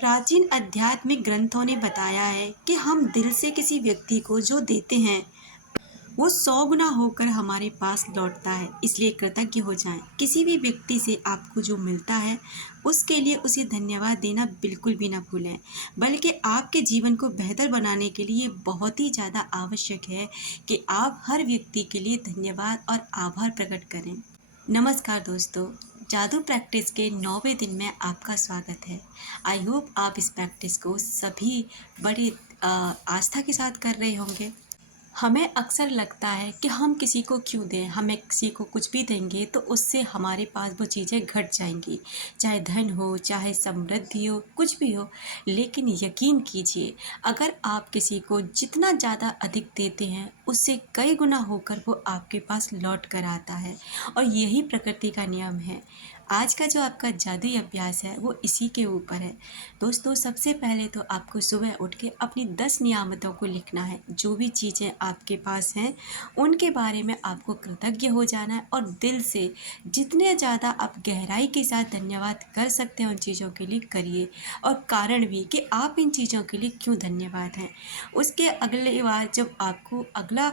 प्राचीन आध्यात्मिक ग्रंथों ने बताया है कि हम दिल से किसी व्यक्ति को जो देते हैं वो 100 गुना होकर हमारे पास लौटता है। इसलिए कृतज्ञ हो जाएं। किसी भी व्यक्ति से आपको जो मिलता है उसके लिए उसे धन्यवाद देना बिल्कुल भी ना भूलें, बल्कि आपके जीवन को बेहतर बनाने के लिए बहुत ही ज़्यादा आवश्यक है कि आप हर व्यक्ति के लिए धन्यवाद और आभार प्रकट करें। नमस्कार दोस्तों, जादू प्रैक्टिस के 9वें दिन में आपका स्वागत है। आई होप आप इस प्रैक्टिस को सभी बड़ी आस्था के साथ कर रहे होंगे। हमें अक्सर लगता है कि हम किसी को क्यों दें, हमें किसी को कुछ भी देंगे तो उससे हमारे पास वो चीज़ें घट जाएंगी, चाहे धन हो, चाहे समृद्धि हो, कुछ भी हो। लेकिन यकीन कीजिए, अगर आप किसी को जितना ज़्यादा अधिक देते हैं उससे कई गुना होकर वो आपके पास लौट कर आता है। और यही प्रकृति का नियम है। आज का जो आपका जादुई अभ्यास है वो इसी के ऊपर है। दोस्तों, सबसे पहले तो आपको सुबह उठ के अपनी 10 नियामतों को लिखना है। जो भी चीज़ें आपके पास हैं उनके बारे में आपको कृतज्ञ हो जाना है और दिल से जितने ज़्यादा आप गहराई के साथ धन्यवाद कर सकते हैं उन चीज़ों के लिए करिए, और कारण भी कि आप इन चीज़ों के लिए क्यों धन्यवाद हैं। उसके अगले बार जब आपको अगला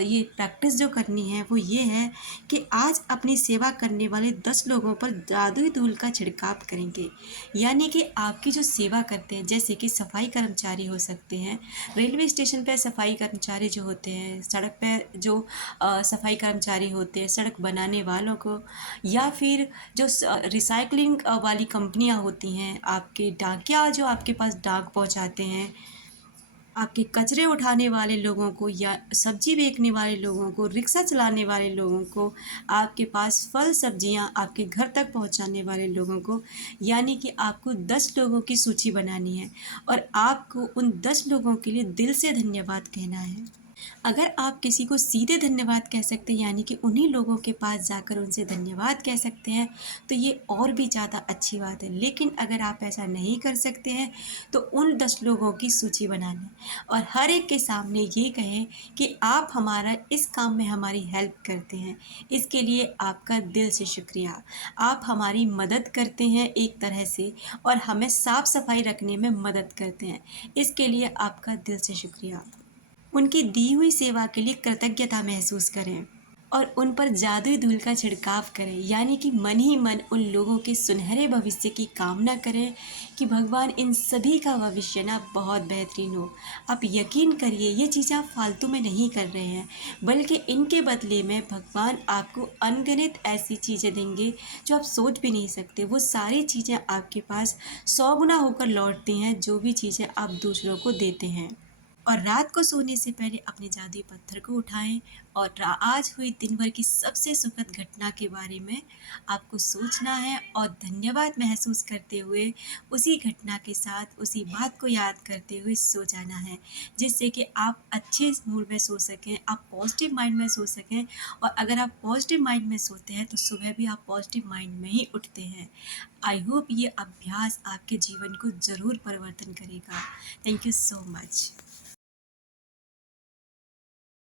ये प्रैक्टिस जो करनी है वो ये है कि आज अपनी सेवा करने वाले 10 लोगों पर जादुई धूल का छिड़काव करेंगे। यानी कि आपकी जो सेवा करते हैं, जैसे कि सफाई कर्मचारी हो सकते हैं, रेलवे स्टेशन पर सफाई कर्मचारी जो होते हैं, सड़क पे जो सफाई कर्मचारी होते हैं, सड़क बनाने वालों को, या फिर जो रिसाइकलिंग वाली कंपनियां होती हैं, आपके डाकिया जो आपके पास डाक पहुंचाते हैं, आपके कचरे उठाने वाले लोगों को, या सब्जी बेचने वाले लोगों को, रिक्शा चलाने वाले लोगों को, आपके पास फल सब्जियां आपके घर तक पहुंचाने वाले लोगों को। यानी कि आपको 10 लोगों की सूची बनानी है और आपको उन 10 लोगों के लिए दिल से धन्यवाद कहना है। अगर आप किसी को सीधे धन्यवाद कह सकते हैं, यानी कि उन्हीं लोगों के पास जाकर उनसे धन्यवाद कह सकते हैं, तो ये और भी ज़्यादा अच्छी बात है। लेकिन अगर आप ऐसा नहीं कर सकते हैं तो उन 10 लोगों की सूची बना लें और हर एक के सामने ये कहें कि आप हमारा इस काम में हमारी हेल्प करते हैं, इसके लिए आपका दिल से शुक्रिया। आप हमारी मदद करते हैं एक तरह से, और हमें साफ सफाई रखने में मदद करते हैं, इसके लिए आपका दिल से शुक्रिया। उनकी दी हुई सेवा के लिए कृतज्ञता महसूस करें और उन पर जादुई धूल का छिड़काव करें। यानी कि मन ही मन उन लोगों के सुनहरे भविष्य की कामना करें कि भगवान इन सभी का भविष्य ना बहुत बेहतरीन हो। आप यकीन करिए, ये चीज़ें आप फालतू में नहीं कर रहे हैं, बल्कि इनके बदले में भगवान आपको अनगिनत ऐसी चीज़ें देंगे जो आप सोच भी नहीं सकते। वो सारी चीज़ें आपके पास 100 गुना होकर लौटती हैं, जो भी चीज़ें आप दूसरों को देते हैं। और रात को सोने से पहले अपने जादुई पत्थर को उठाएं और आज हुई दिन भर की सबसे सुखद घटना के बारे में आपको सोचना है और धन्यवाद महसूस करते हुए उसी घटना के साथ उसी बात को याद करते हुए सो जाना है, जिससे कि आप अच्छे मूड में सो सकें, आप पॉजिटिव माइंड में सो सकें। और अगर आप पॉजिटिव माइंड में सोते हैं तो सुबह भी आप पॉजिटिव माइंड में ही उठते हैं। आई होप ये अभ्यास आपके जीवन को ज़रूर परिवर्तन करेगा। Thank you so much.